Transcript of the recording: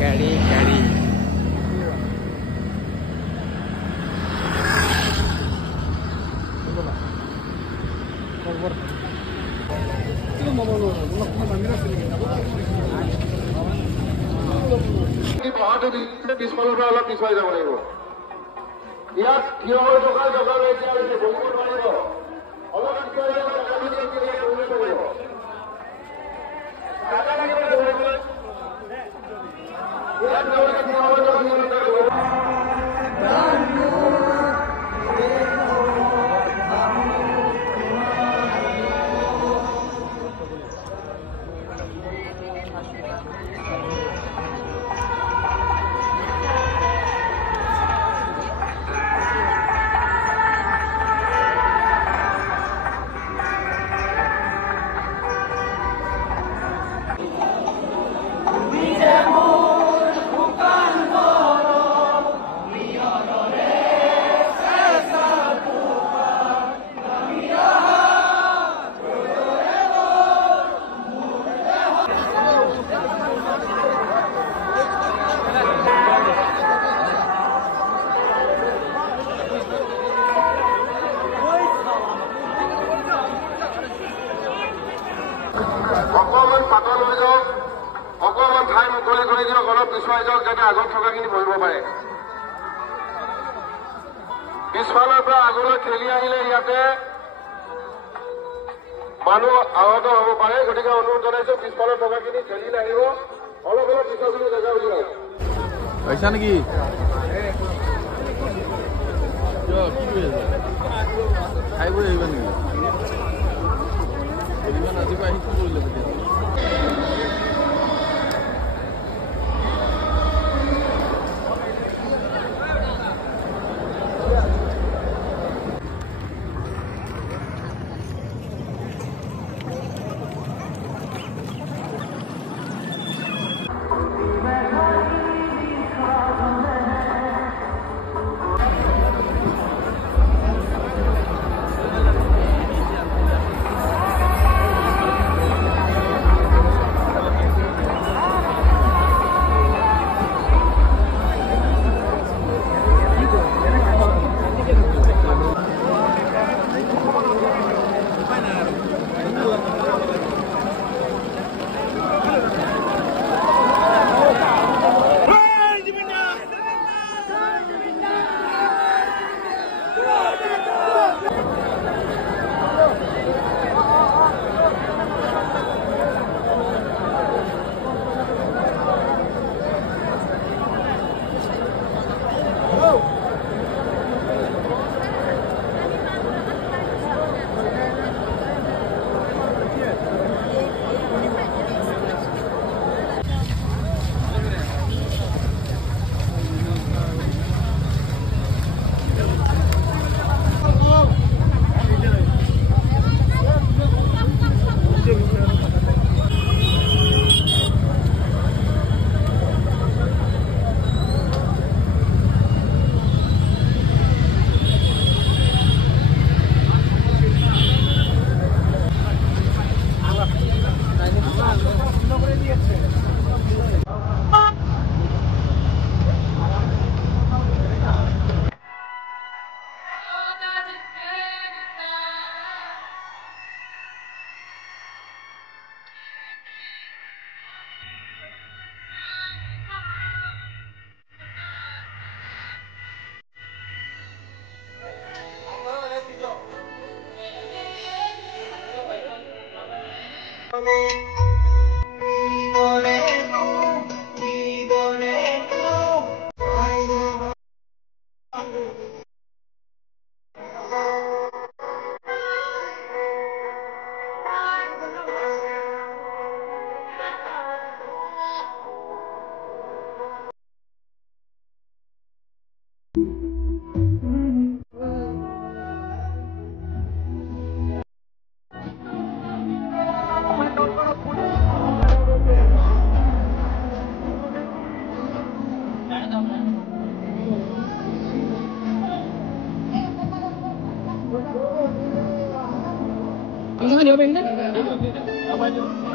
গাড়ী গাড়ী পিছফালৰ পৰা অলপ পিছুৱাই যাব লাগিব ইয়াত থিয় হৈ থকা জগা এতিয়া বহিব নোৱাৰিব অলপ পিছুৱাই যাব অকমান পাতল হৈ যাওক অকমান ঠাই মুকলি কৰি দিয়ক অলপ পিছুৱাই যাওক যাতে আগত থকাখিনি বহিব পাৰে পিছফালৰ পৰা আগলৈ ঠেলি আহিলে ইয়াতে মানুহ আহত হ'ব পাৰে গতিকে অনুৰোধ জনাইছো পিছফালৰ থকাখিনি ঠেলি নাহিব অলপ অলপ পিছৰখিনি জেগা উলিয়াওক পইচা নেকি খাই বৈ আহিবা নেকি ৰাতিপুৱা আহি কি কৰিলে তেতিয়া Ano ka, di ba, Brenda?